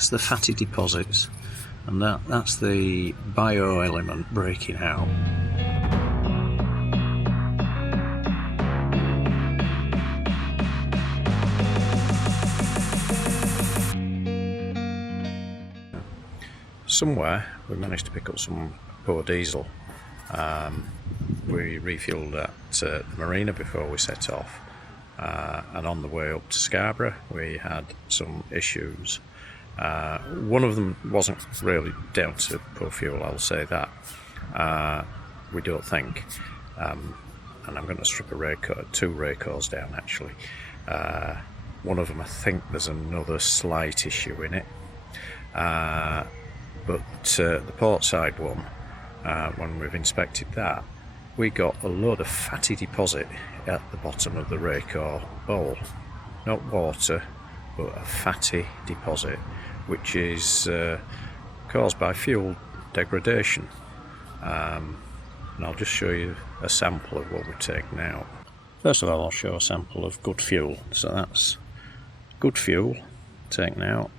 That's the fatty deposits, and that's the bio element breaking out. Somewhere we managed to pick up some biodiesel. We refuelled at the marina before we set off, and on the way up to Scarborough we had some issues. One of them wasn't really down to poor fuel, I'll say that. We don't think. And I'm going to strip two racors down actually. One of them, I think there's another slight issue in it. But the port side one, when we've inspected that, we got a load of fatty deposit at the bottom of the racor bowl. Not water, but a fatty deposit, which is caused by fuel degradation. And I'll just show you a sample of what we're taking out. First of all, I'll show a sample of good fuel. So that's good fuel taken out.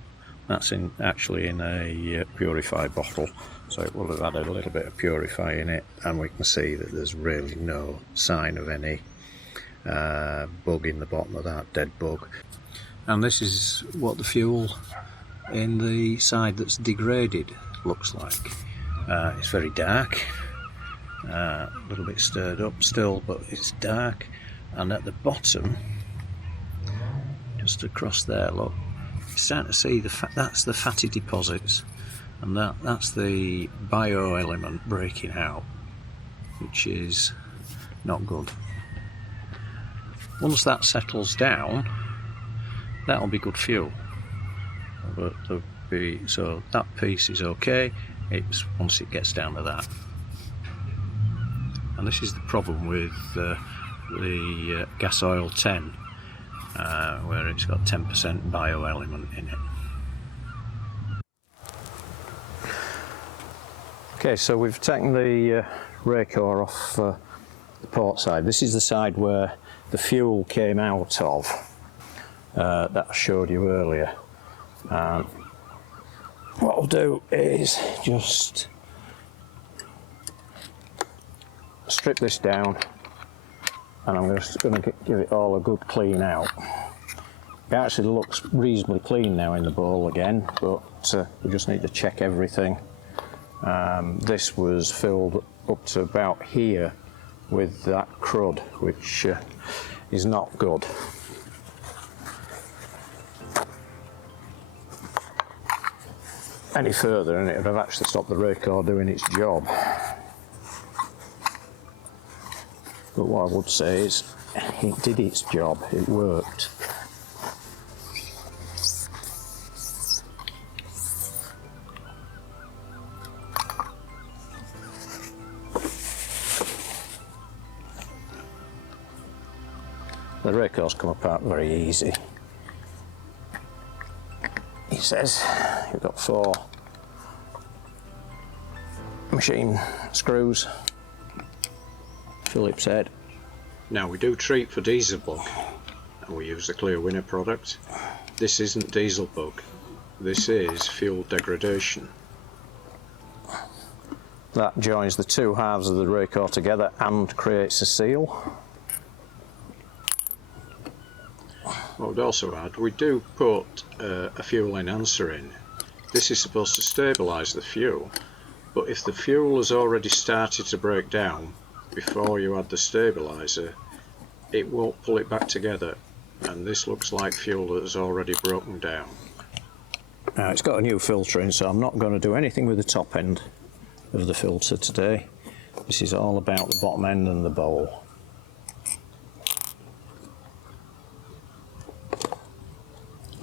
That's actually in a purified bottle, so it will have had a little bit of purify in it, and we can see that there's really no sign of any bug in the bottom of that, dead bug. And this is what the fuel in the side that's degraded looks like. It's very dark, a little bit stirred up still, but it's dark. And at the bottom, just across there, look, you're starting to see that's the fatty deposits, and that's the bio element breaking out, which is not good. Once that settles down, that'll be good fuel. But so that piece is okay. It's once it gets down to that, and this is the problem with the Gasoil 10. Where it's got 10% bio element in it. Okay, so we've taken the racor off the port side. This is the side where the fuel came out of, that I showed you earlier. What I'll do is just strip this down, and I'm just going to give it all a good clean out. It actually looks reasonably clean now in the bowl again, but we just need to check everything. This was filled up to about here with that crud, which is not good. Any further and it would have actually stopped the racor doing its job. But what I would say is, it did its job, it worked. The racors come apart very easy. He says you've got 4 machine screws, Phillips head. Now we do treat for diesel bug, and we use the Clear Winner product. This isn't diesel bug, this is fuel degradation. That joins the 2 halves of the racor together and creates a seal. I would also add, we do put a fuel enhancer in. This is supposed to stabilise the fuel, but if the fuel has already started to break down before you add the stabiliser, it won't pull it back together, and this looks like fuel that has already broken down. Now it's got a new filter in, so I'm not going to do anything with the top end of the filter today. This is all about the bottom end and the bowl.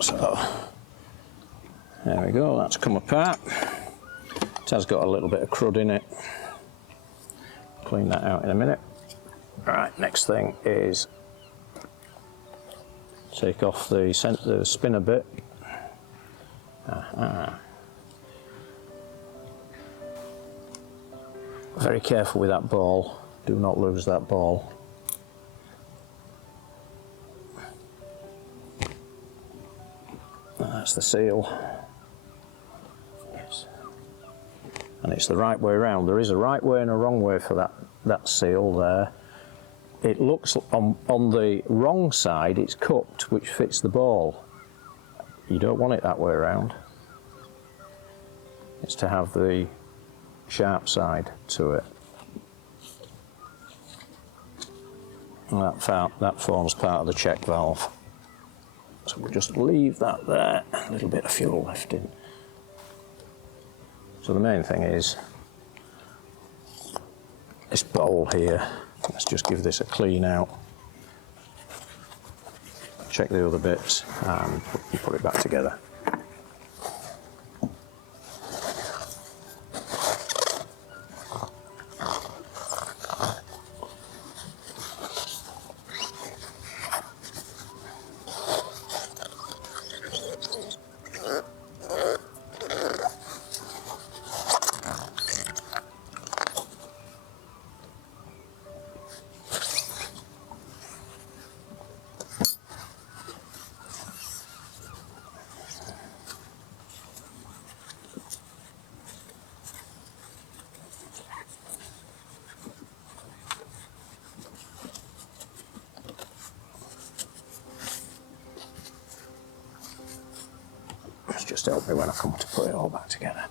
So there we go, that's come apart. It has got a little bit of crud in it. Clean that out in a minute. Right, next thing is take off the spinner bit. Very careful with that ball, do not lose that ball. That's the seal. and it's the right way around. There is a right way and a wrong way for that seal there. It looks on the wrong side it's cupped, which fits the ball. You don't want it that way around. It's to have the sharp side to it. And that forms part of the check valve. So we'll just leave that there, a little bit of fuel left in. So the main thing is this bowl here. Let's just give this a clean out. Check the other bits and put it back together. Just help me when I come to put it all back together.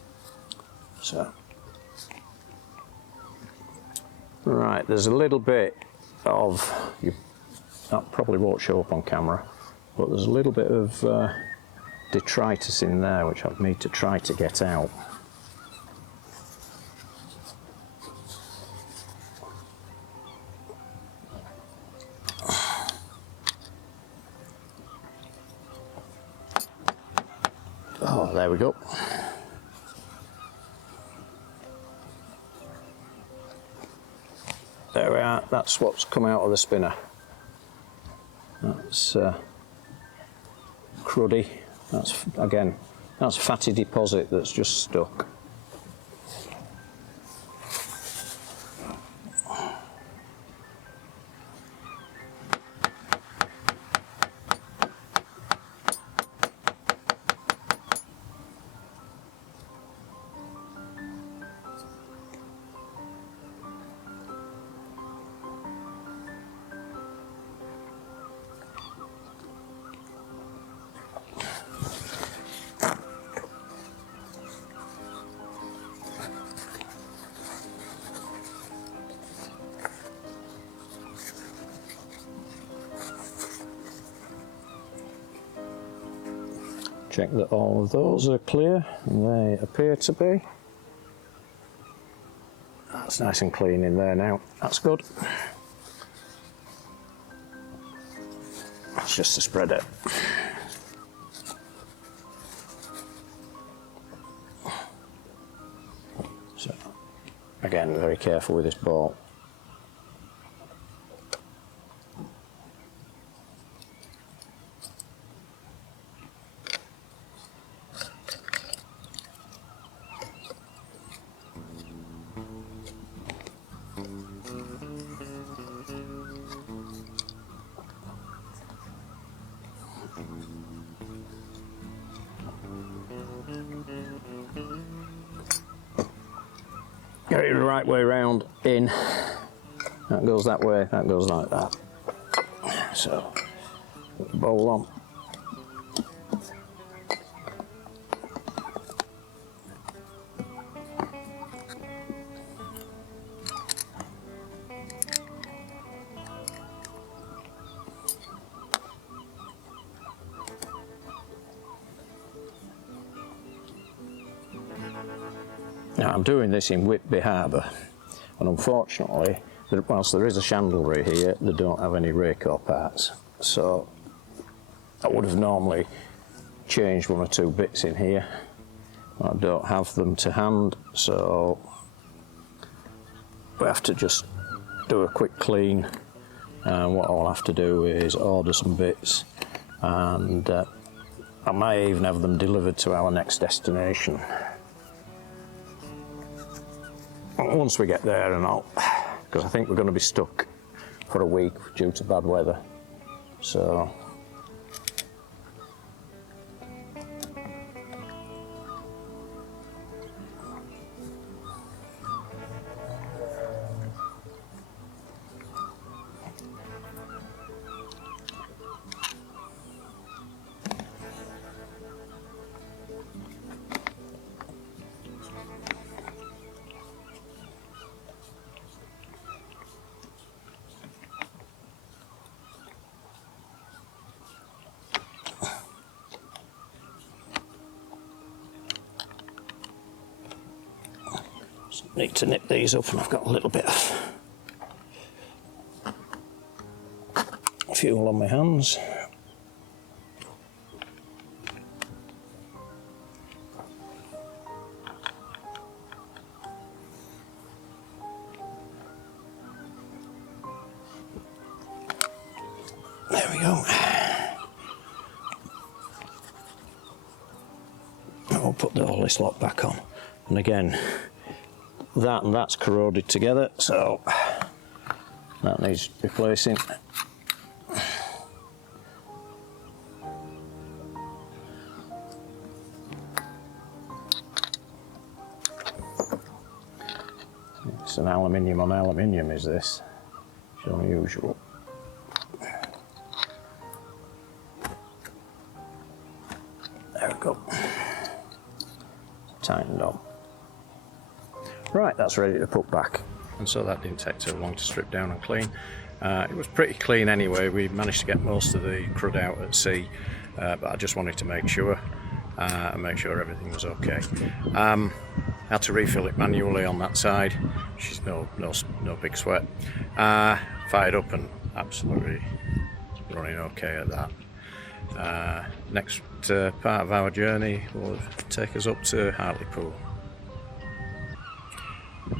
So, right, there's a little bit of, that probably won't show up on camera, but there's a little bit of detritus in there which I need to try to get out. Oh, there we go. There we are, that's what's come out of the spinner. That's cruddy. That's, again, that's fatty deposit that's just stuck. Check that all of those are clear, and they appear to be. That's nice and clean in there now, that's good. That's just to spread it. So, again, very careful with this ball. Get it the right way round in. That goes that way, that goes like that. So, put the bowl on. Now I'm doing this in Whitby Harbour, and unfortunately, whilst there is a chandlery here, they don't have any racor parts. So I would have normally changed one or two bits in here. I don't have them to hand, so we have to just do a quick clean. And what I'll have to do is order some bits, and I may even have them delivered to our next destination. Once we get there and all, because I think we're going to be stuck for a week due to bad weather. So Just need to nip these up, and I've got a little bit of fuel on my hands. There we go. I'll put all this lot back on. And again, that and that's corroded together, so that needs replacing. It's an aluminium on aluminium, is this? It's unusual. There we go. Tightened up. Right, that's ready to put back. And so that didn't take too long to strip down and clean. It was pretty clean anyway. We managed to get most of the crud out at sea, but I just wanted to make sure and make sure everything was okay. Had to refill it manually on that side, which is no big sweat. Fired up and absolutely running okay at that. Next part of our journey will take us up to Hartlepool.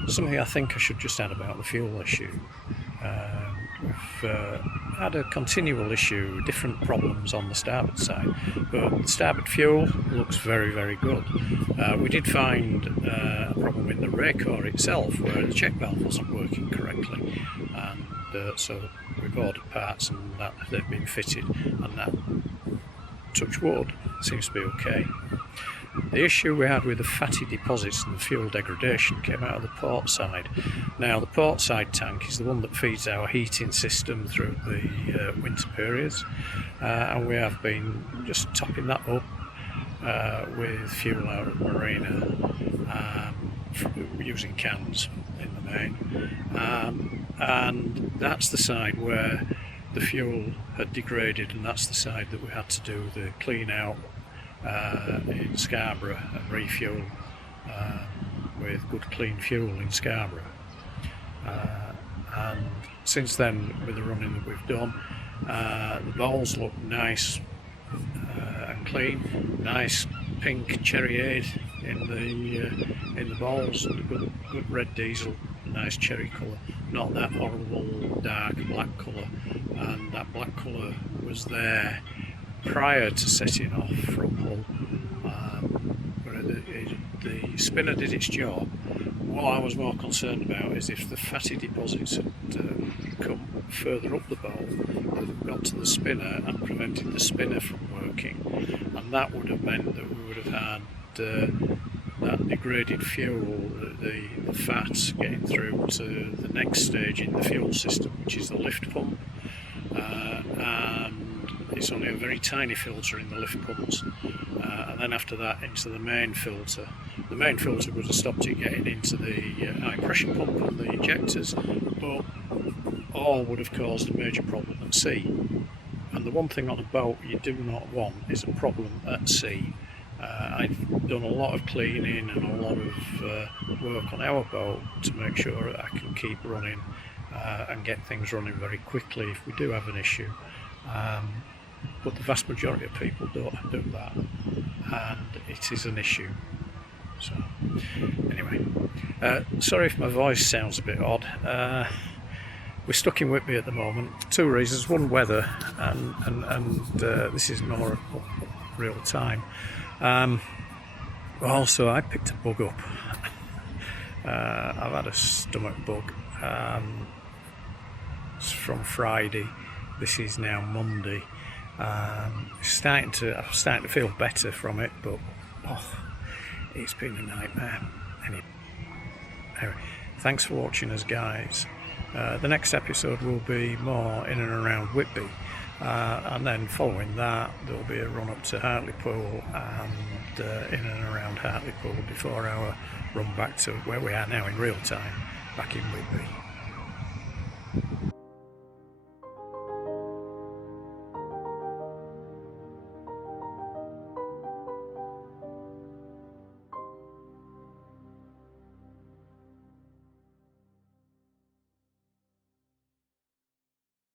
Something I think I should just add about the fuel issue. We've had a continual issue, different problems on the starboard side, but the starboard fuel looks very, very good. We did find a problem in the racor itself where the check valve wasn't working correctly, and so we've ordered parts and that they've been fitted, and that, touch wood, seems to be okay. The issue we had with the fatty deposits and the fuel degradation came out of the port side. Now the port side tank is the one that feeds our heating system through the winter periods, and we have been just topping that up with fuel out of Marina, using cans in the main, and that's the side where the fuel had degraded, and that's the side that we had to do the clean out in Scarborough and refuel with good clean fuel in Scarborough. And since then, with the running that we've done, the bowls look nice and clean, nice pink cherryade in the bowls, and good red diesel, nice cherry colour, not that horrible dark black colour, and that black colour was there prior to setting off from Hull. Where the spinner did its job. What I was more concerned about is if the fatty deposits had come further up the bowl, that had got to the spinner and prevented the spinner from working, and that would have meant that we would have had that degraded fuel, the fat getting through to the next stage in the fuel system, which is the lift pump, and it's only a very tiny filter in the lift pumps, and then after that into the main filter. The main filter would have stopped it getting into the high pressure pump and the injectors, but all would have caused a major problem at sea. And the one thing on a boat you do not want is a problem at sea. I've done a lot of cleaning and a lot of work on our boat to make sure that I can keep running and get things running very quickly if we do have an issue. But the vast majority of people don't do that, and it is an issue. So anyway, sorry if my voice sounds a bit odd. We're stuck in Whitby at the moment. Two reasons: one, weather, and this is more real time. Also, I picked a bug up. I've had a stomach bug. It's from Friday. This is now Monday. I'm starting to feel better from it, but it's been a nightmare. Anyway, thanks for watching us, guys. The next episode will be more in and around Whitby, and then following that there'll be a run up to Hartlepool and in and around Hartlepool before our run back to where we are now in real time, back in Whitby.